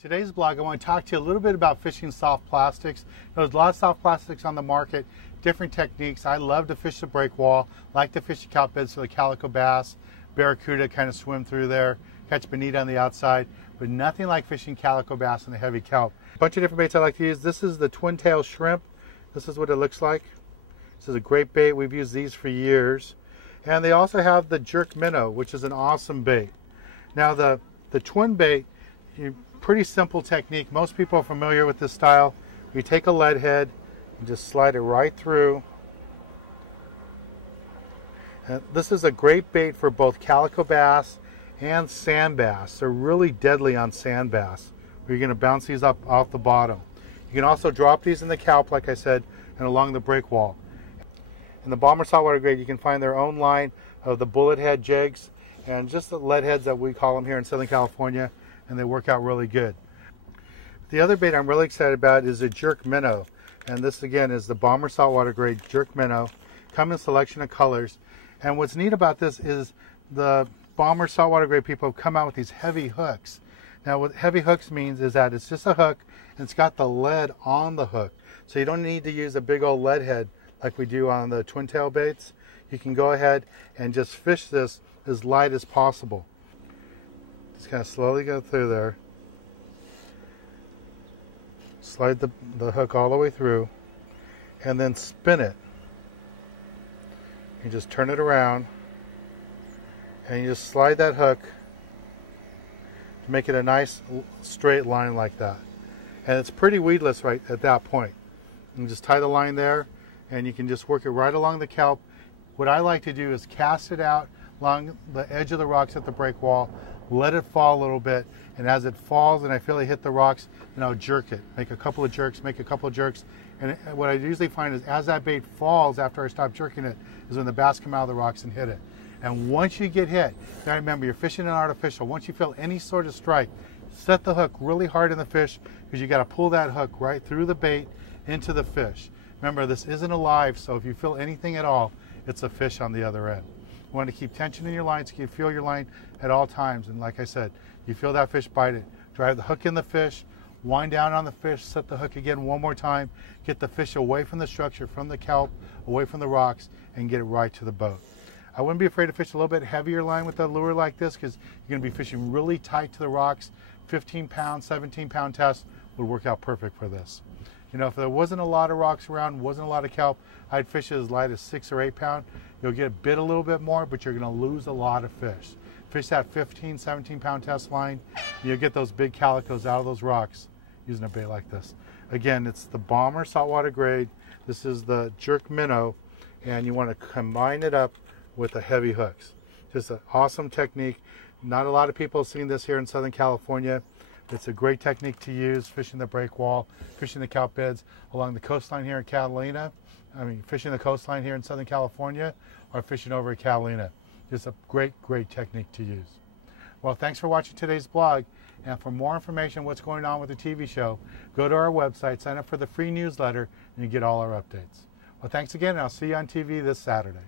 Today's blog, I want to talk to you a little bit about fishing soft plastics. There's a lot of soft plastics on the market, different techniques. I love to fish the break wall, like to fish the kelp beds for the calico bass, barracuda kind of swim through there, catch bonita on the outside, but nothing like fishing calico bass in the heavy kelp. A bunch of different baits I like to use. This is the twin tail shrimp. This is what it looks like. This is a great bait. We've used these for years. And they also have the jerk minnow, which is an awesome bait. Now the twin bait, pretty simple technique. Most people are familiar with this style. You take a lead head and just slide it right through. And this is a great bait for both calico bass and sand bass. They're really deadly on sand bass, where you're going to bounce these up off the bottom. You can also drop these in the kelp, like I said, and along the break wall. In the Bomber saltwater grade, you can find their own line of the bullet head jigs and just the lead heads that we call them here in Southern California, and they work out really good. The other bait I'm really excited about is the jerk minnow, and this again is the Bomber saltwater grade jerk minnow. Come in a selection of colors, and what's neat about this is the Bomber saltwater grade people have come out with these heavy hooks. Now what heavy hooks means is that it's just a hook and it's got the lead on the hook, so you don't need to use a big old lead head like we do on the twin tail baits. You can go ahead and just fish this as light as possible. Just kind of slowly go through there. Slide the hook all the way through and then spin it. You just turn it around and you just slide that hook to make it a nice straight line like that. And it's pretty weedless right at that point. You just tie the line there and you can just work it right along the kelp. What I like to do is cast it out along the edge of the rocks at the break wall, let it fall a little bit, and as it falls and I feel it hit the rocks, then I'll jerk it. Make a couple of jerks, and what I usually find is as that bait falls after I stop jerking it is when the bass come out of the rocks and hit it. And once you get hit, you gotta remember you're fishing an artificial. Once you feel any sort of strike, set the hook really hard in the fish, because you gotta pull that hook right through the bait into the fish. Remember, this isn't alive, so if you feel anything at all, it's a fish on the other end. You want to keep tension in your line so you feel your line at all times. And like I said, you feel that fish bite it, drive the hook in the fish, wind down on the fish, set the hook again one more time, get the fish away from the structure, from the kelp, away from the rocks, and get it right to the boat. I wouldn't be afraid to fish a little bit heavier line with a lure like this, because you're going to be fishing really tight to the rocks. 15-pound, 17-pound test would work out perfect for this. You know, if there wasn't a lot of rocks around, wasn't a lot of kelp, I'd fish it as light as 6 or 8 pound. You'll get a little bit more, but you're going to lose a lot of fish. Fish that 15, 17-pound test line, you'll get those big calicos out of those rocks using a bait like this. Again, it's the Bomber saltwater grade. This is the jerk minnow, and you want to combine it up with the heavy hooks. Just an awesome technique. Not a lot of people have seen this here in Southern California. It's a great technique to use fishing the break wall, fishing the kelp beds along the coastline here in Catalina. Fishing the coastline here in Southern California, or fishing over at Catalina. It's a great, great technique to use. Well, thanks for watching today's blog. And for more information on what's going on with the TV show, go to our website, sign up for the free newsletter, and you get all our updates. Well, thanks again, and I'll see you on TV this Saturday.